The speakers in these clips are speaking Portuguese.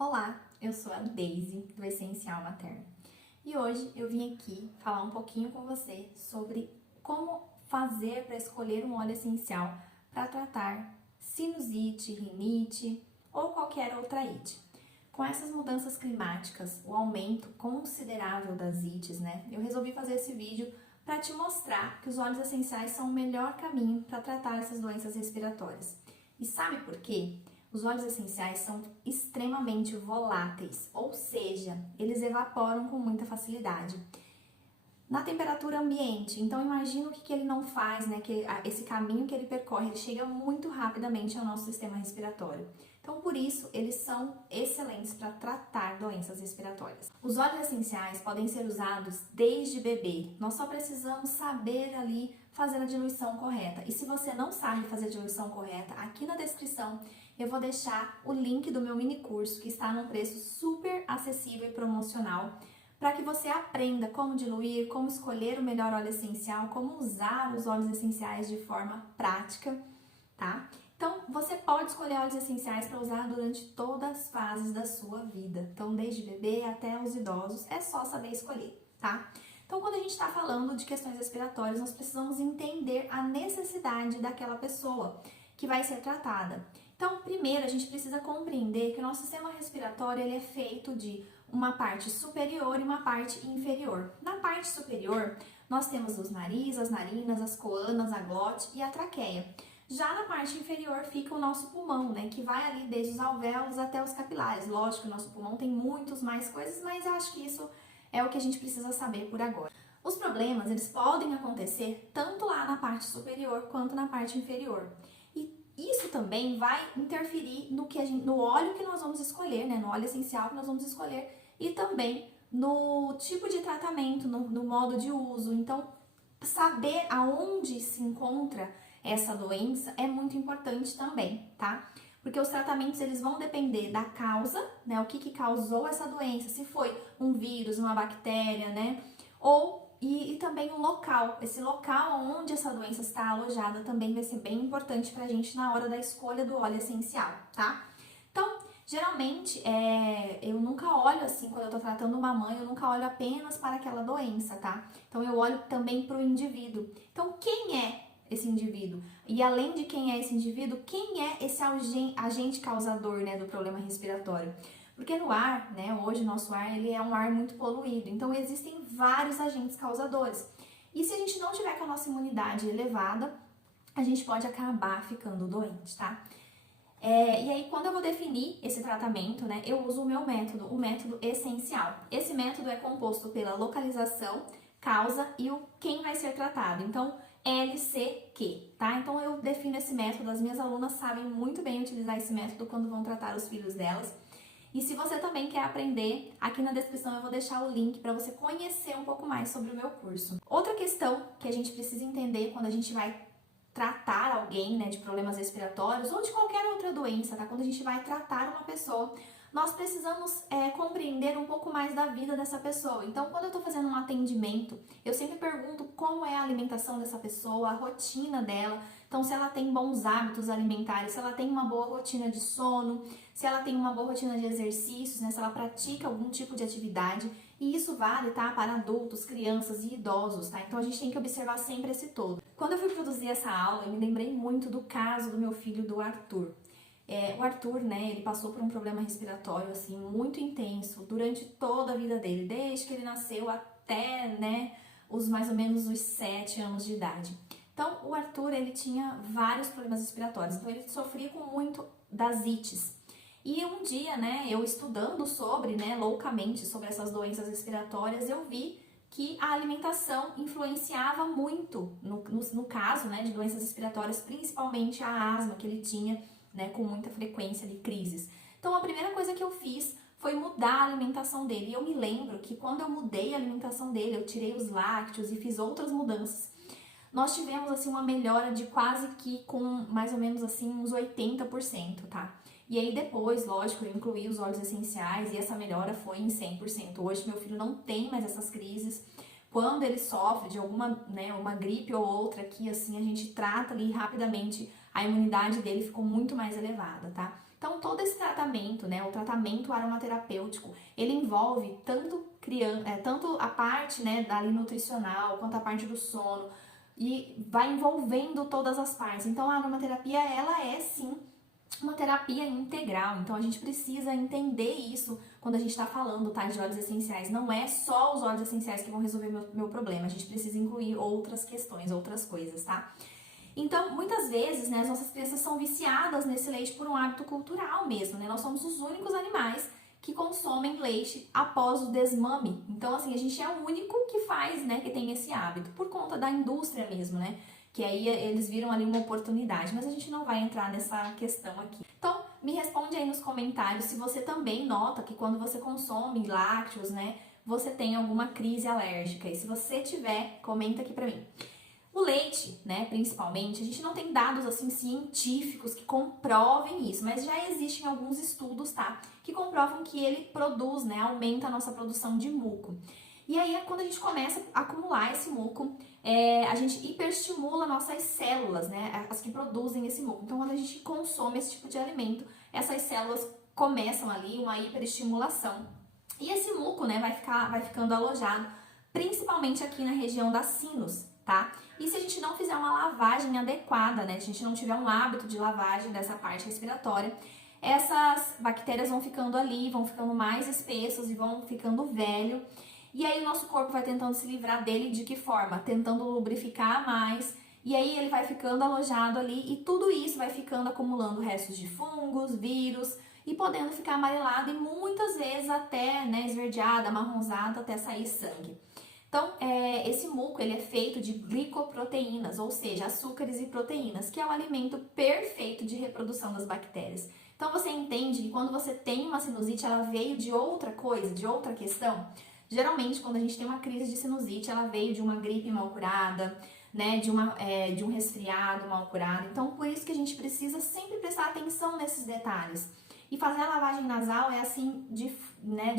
Olá, eu sou a Daisy do Essencial Materno e hoje eu vim aqui falar um pouquinho com você sobre como fazer para escolher um óleo essencial para tratar sinusite, rinite ou qualquer outra ite. Com essas mudanças climáticas, o aumento considerável das ites, eu resolvi fazer esse vídeo para te mostrar que os óleos essenciais são o melhor caminho para tratar essas doenças respiratórias. E sabe por quê? Os óleos essenciais são extremamente voláteis, ou seja, eles evaporam com muita facilidade na temperatura ambiente. Então imagina o que ele não faz, esse caminho que ele percorre, ele chega muito rapidamente ao nosso sistema respiratório. Então por isso eles são excelentes para tratar doenças respiratórias. Os óleos essenciais podem ser usados desde bebê. Nós só precisamos saber ali fazer a diluição correta. E se você não sabe fazer a diluição correta, aqui na descrição eu vou deixar o link do meu mini curso que está num preço super acessível e promocional, para que você aprenda como diluir, como escolher o melhor óleo essencial, como usar os óleos essenciais de forma prática, tá? Então, você pode escolher óleos essenciais para usar durante todas as fases da sua vida. Então, desde bebê até os idosos, é só saber escolher, tá? Então, quando a gente está falando de questões respiratórias, nós precisamos entender a necessidade daquela pessoa que vai ser tratada. Então, primeiro, a gente precisa compreender que o nosso sistema respiratório ele é feito de uma parte superior e uma parte inferior. Na parte superior, nós temos os nariz, as narinas, as coanas, a glote e a traqueia. Já na parte inferior fica o nosso pulmão, que vai ali desde os alvéolos até os capilares. Lógico que o nosso pulmão tem muitas mais coisas, mas eu acho que isso é o que a gente precisa saber por agora. Os problemas, eles podem acontecer tanto lá na parte superior quanto na parte inferior. Isso também vai interferir no óleo que nós vamos escolher, no óleo essencial que nós vamos escolher e também no tipo de tratamento, no modo de uso. Então, saber aonde se encontra essa doença é muito importante também, tá? Porque os tratamentos eles vão depender da causa, o que causou essa doença, se foi um vírus, uma bactéria, e também o local, esse local onde essa doença está alojada também vai ser bem importante pra gente na hora da escolha do óleo essencial, tá? Então, geralmente, eu nunca olho assim, quando eu tô tratando uma mãe, eu nunca olho apenas para aquela doença, tá? Então, eu olho também pro indivíduo. Então, quem é esse indivíduo? E além de quem é esse indivíduo, quem é esse agente causador, do problema respiratório? Porque no ar, hoje o nosso ar, ele é um ar muito poluído, então existem vários agentes causadores. E se a gente não tiver com a nossa imunidade elevada, a gente pode acabar ficando doente, tá? E aí, quando eu vou definir esse tratamento, eu uso o meu método, o método essencial. Esse método é composto pela localização, causa e o quem vai ser tratado. Então, LCQ, tá? Então, eu defino esse método, as minhas alunas sabem muito bem utilizar esse método quando vão tratar os filhos delas. E se você também quer aprender, aqui na descrição eu vou deixar o link para você conhecer um pouco mais sobre o meu curso. Outra questão que a gente precisa entender quando a gente vai tratar alguém, de problemas respiratórios ou de qualquer outra doença, tá? Quando a gente vai tratar uma pessoa, nós precisamos compreender um pouco mais da vida dessa pessoa. Então, quando eu tô fazendo um atendimento, eu sempre pergunto como é a alimentação dessa pessoa, a rotina dela. Então, se ela tem bons hábitos alimentares, se ela tem uma boa rotina de sono, se ela tem uma boa rotina de exercícios, se ela pratica algum tipo de atividade. E isso vale, tá? Para adultos, crianças e idosos, tá? Então, a gente tem que observar sempre esse todo. Quando eu fui produzir essa aula, eu me lembrei muito do caso do meu filho, do Arthur. O Arthur, ele passou por um problema respiratório, assim, muito intenso durante toda a vida dele, desde que ele nasceu até, os mais ou menos os 7 anos de idade. Então, o Arthur, ele tinha vários problemas respiratórios, então ele sofria com muito das ites. E um dia, eu estudando loucamente sobre essas doenças respiratórias, eu vi que a alimentação influenciava muito no caso, de doenças respiratórias, principalmente a asma que ele tinha, com muita frequência de crises. Então, a primeira coisa que eu fiz foi mudar a alimentação dele. E eu me lembro que quando eu mudei a alimentação dele, eu tirei os lácteos e fiz outras mudanças, nós tivemos, assim, uma melhora de quase que com mais ou menos, assim, uns 80%, tá? E aí depois, lógico, eu incluí os óleos essenciais e essa melhora foi em 100%. Hoje meu filho não tem mais essas crises. Quando ele sofre de alguma, uma gripe ou outra aqui, assim, a gente trata ali rapidamente, a imunidade dele ficou muito mais elevada, tá? Então, todo esse tratamento, né, o tratamento aromaterapêutico, ele envolve tanto a parte, né, ali nutricional, quanto a parte do sono, e vai envolvendo todas as partes. Então, a aromaterapia, ela é sim uma terapia integral, então a gente precisa entender isso quando a gente está falando, tá, de óleos essenciais. Não é só os óleos essenciais que vão resolver meu problema, a gente precisa incluir outras questões, outras coisas, tá? Então, muitas vezes, né, as nossas crianças são viciadas nesse leite por um hábito cultural mesmo, né? Nós somos os únicos animais que consomem leite após o desmame. Então, assim, a gente é o único que faz, né, que tem esse hábito, por conta da indústria mesmo, né? Que aí eles viram ali uma oportunidade, mas a gente não vai entrar nessa questão aqui. Então, me responde aí nos comentários se você também nota que quando você consome lácteos, né, você tem alguma crise alérgica. E se você tiver, comenta aqui pra mim. O leite, né, principalmente, a gente não tem dados assim científicos que comprovem isso, mas já existem alguns estudos, tá, que comprovam que ele produz, né, aumenta a nossa produção de muco. E aí, quando a gente começa a acumular esse muco, a gente hiperestimula nossas células, né, as que produzem esse muco. Então, quando a gente consome esse tipo de alimento, essas células começam ali uma hiperestimulação. E esse muco, né, vai ficando alojado, principalmente aqui na região da sinus, tá? E se a gente não fizer uma lavagem adequada, né, se a gente não tiver um hábito de lavagem dessa parte respiratória, essas bactérias vão ficando ali, vão ficando mais espessas e vão ficando velho. E aí o nosso corpo vai tentando se livrar dele de que forma? Tentando lubrificar mais. E aí ele vai ficando alojado ali e tudo isso vai ficando acumulando restos de fungos, vírus e podendo ficar amarelado e muitas vezes até, né, esverdeado, amarronzado até sair sangue. Então, esse muco ele é feito de glicoproteínas, ou seja, açúcares e proteínas, que é o alimento perfeito de reprodução das bactérias. Então, você entende que quando você tem uma sinusite, ela veio de outra coisa, de outra questão? Geralmente, quando a gente tem uma crise de sinusite, ela veio de uma gripe mal curada, né, de um resfriado mal curado. Então, por isso que a gente precisa sempre prestar atenção nesses detalhes. E fazer a lavagem nasal é assim, de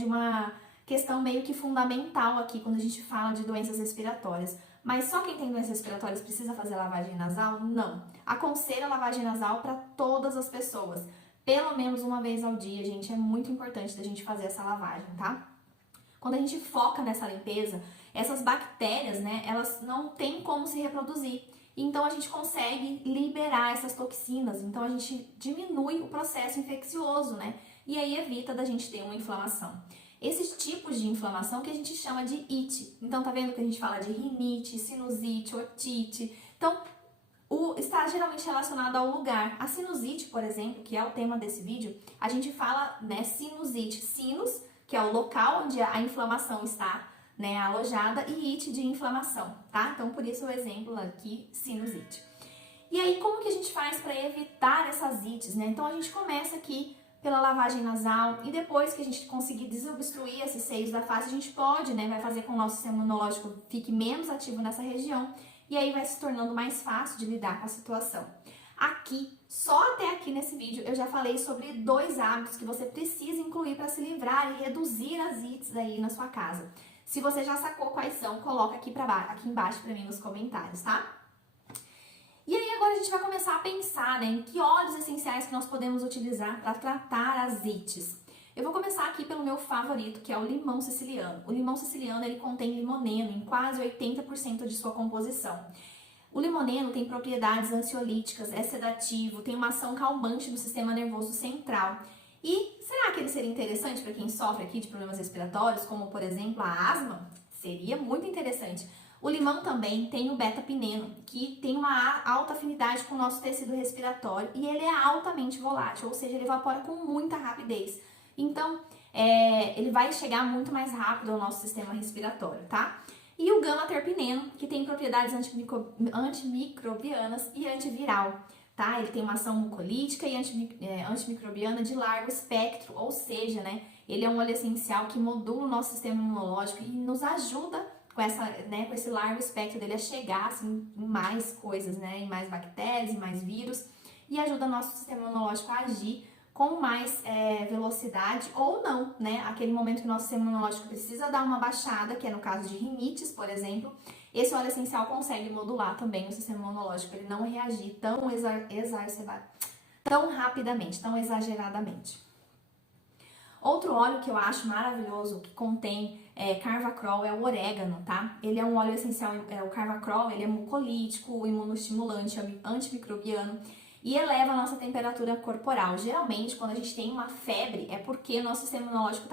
uma questão meio que fundamental aqui quando a gente fala de doenças respiratórias. Mas só quem tem doenças respiratórias precisa fazer lavagem nasal? Não. Aconselho a lavagem nasal para todas as pessoas. Pelo menos uma vez ao dia, gente, é muito importante da gente fazer essa lavagem, tá? Quando a gente foca nessa limpeza, essas bactérias, né, elas não têm como se reproduzir. Então, a gente consegue liberar essas toxinas. Então, a gente diminui o processo infeccioso, né? E aí evita da gente ter uma inflamação. Esses tipos de inflamação que a gente chama de ite. Então, tá vendo que a gente fala de rinite, sinusite, otite. Então, está geralmente relacionado ao lugar. A sinusite, por exemplo, que é o tema desse vídeo, a gente fala, né, sinusite. Sinus, que é o local onde a inflamação está, né, alojada, e ite de inflamação, tá? Então, por isso o exemplo aqui, sinusite. E aí, como que a gente faz para evitar essas ites, né? Então, a gente começa aqui pela lavagem nasal e depois que a gente conseguir desobstruir esses seios da face, a gente pode, né, vai fazer com que o nosso sistema imunológico fique menos ativo nessa região e aí vai se tornando mais fácil de lidar com a situação. Aqui, só até aqui nesse vídeo, eu já falei sobre 2 hábitos que você precisa incluir para se livrar e reduzir as ites aí na sua casa. Se você já sacou quais são, coloca aqui embaixo para mim nos comentários, tá? E aí agora a gente vai começar a pensar, né, em que óleos essenciais que nós podemos utilizar para tratar as ites. Eu vou começar aqui pelo meu favorito, que é o limão siciliano. O limão siciliano, ele contém limoneno em quase 80% de sua composição. O limoneno tem propriedades ansiolíticas, é sedativo, tem uma ação calmante no sistema nervoso central. E será que ele seria interessante para quem sofre aqui de problemas respiratórios, como por exemplo a asma? Seria muito interessante. O limão também tem o beta-pineno, que tem uma alta afinidade com o nosso tecido respiratório e ele é altamente volátil, ou seja, ele evapora com muita rapidez. Então, ele vai chegar muito mais rápido ao nosso sistema respiratório, tá? E o gama-terpineno, que tem propriedades antimicrobianas e antiviral, tá? Ele tem uma ação mucolítica e antimicrobiana de largo espectro, ou seja, né, ele é um óleo essencial que modula o nosso sistema imunológico e nos ajuda com esse largo espectro dele a chegar assim, em mais coisas, né, em mais bactérias, em mais vírus, e ajuda o nosso sistema imunológico a agir com mais velocidade ou não, né? Aquele momento que o nosso sistema imunológico precisa dar uma baixada, que é no caso de rinites, por exemplo, esse óleo essencial consegue modular também o sistema imunológico, ele não reagir tão tão rapidamente, tão exageradamente. Outro óleo que eu acho maravilhoso, que contém carvacrol, é o orégano, tá? Ele é um óleo essencial, o carvacrol, ele é mucolítico, imunostimulante, antimicrobiano e eleva a nossa temperatura corporal. Geralmente, quando a gente tem uma febre, é porque o nosso sistema imunológico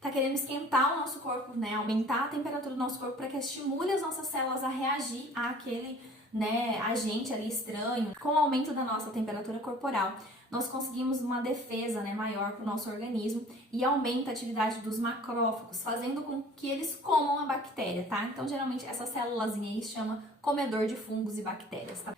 tá querendo esquentar o nosso corpo, né? Aumentar a temperatura do nosso corpo para que estimule as nossas células a reagir àquele, né, agente ali estranho. Com o aumento da nossa temperatura corporal, nós conseguimos uma defesa, né, maior para o nosso organismo e aumenta a atividade dos macrófagos, fazendo com que eles comam a bactéria, tá? Então, geralmente, essa célulazinha aí se chama comedor de fungos e bactérias, tá?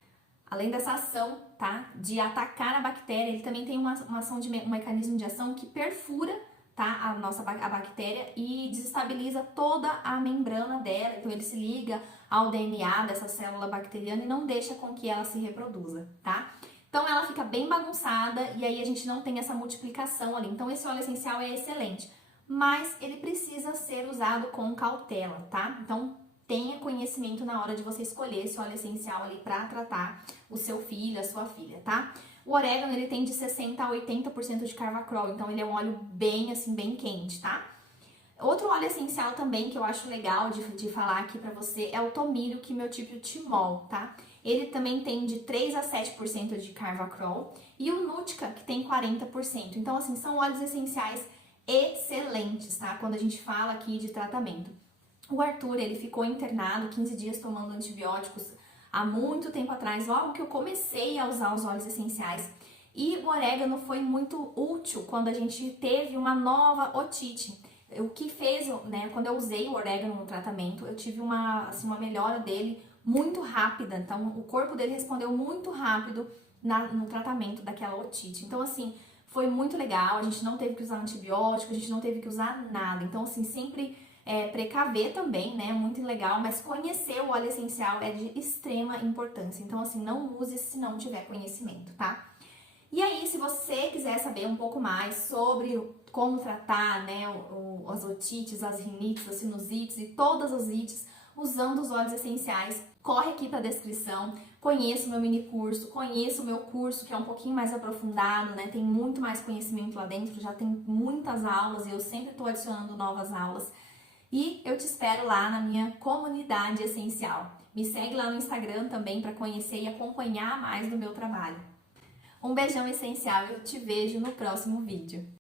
Além dessa ação, tá, de atacar a bactéria, ele também tem uma ação um mecanismo de ação que perfura, tá, a bactéria e desestabiliza toda a membrana dela. Então, ele se liga ao DNA dessa célula bacteriana e não deixa com que ela se reproduza, tá? Então, ela fica bem bagunçada e aí a gente não tem essa multiplicação ali. Então, esse óleo essencial é excelente, mas ele precisa ser usado com cautela, tá? Então, tenha conhecimento na hora de você escolher esse óleo essencial ali para tratar o seu filho, a sua filha, tá? O orégano, ele tem de 60% a 80% de carvacrol, então ele é um óleo bem, assim, bem quente, tá? Outro óleo essencial também que eu acho legal de falar aqui pra você é o tomilho quimiotípio-timol, tá? Ele também tem de 3 a 7% de carvacrol e o Nútica, que tem 40%. Então, assim, são óleos essenciais excelentes, tá? Quando a gente fala aqui de tratamento. O Arthur, ele ficou internado 15 dias tomando antibióticos há muito tempo atrás, logo que eu comecei a usar os óleos essenciais. E o orégano foi muito útil quando a gente teve uma nova otite. O que fez, né, quando eu usei o orégano no tratamento, eu tive uma melhora dele muito rápida. Então, o corpo dele respondeu muito rápido no tratamento daquela otite. Então, assim, foi muito legal. A gente não teve que usar antibiótico, a gente não teve que usar nada. Então, assim, sempre precaver também, né? Muito legal, mas conhecer o óleo essencial é de extrema importância. Então, assim, não use se não tiver conhecimento, tá? E aí, se você quiser saber um pouco mais sobre como tratar, né, as otites, as rinites, as sinusites e todas as ites usando os óleos essenciais, corre aqui para a descrição, conheça o meu mini curso, conheça o meu curso que é um pouquinho mais aprofundado, né, tem muito mais conhecimento lá dentro, já tem muitas aulas e eu sempre estou adicionando novas aulas. E eu te espero lá na minha comunidade essencial. Me segue lá no Instagram também para conhecer e acompanhar mais do meu trabalho. Um beijão essencial e eu te vejo no próximo vídeo.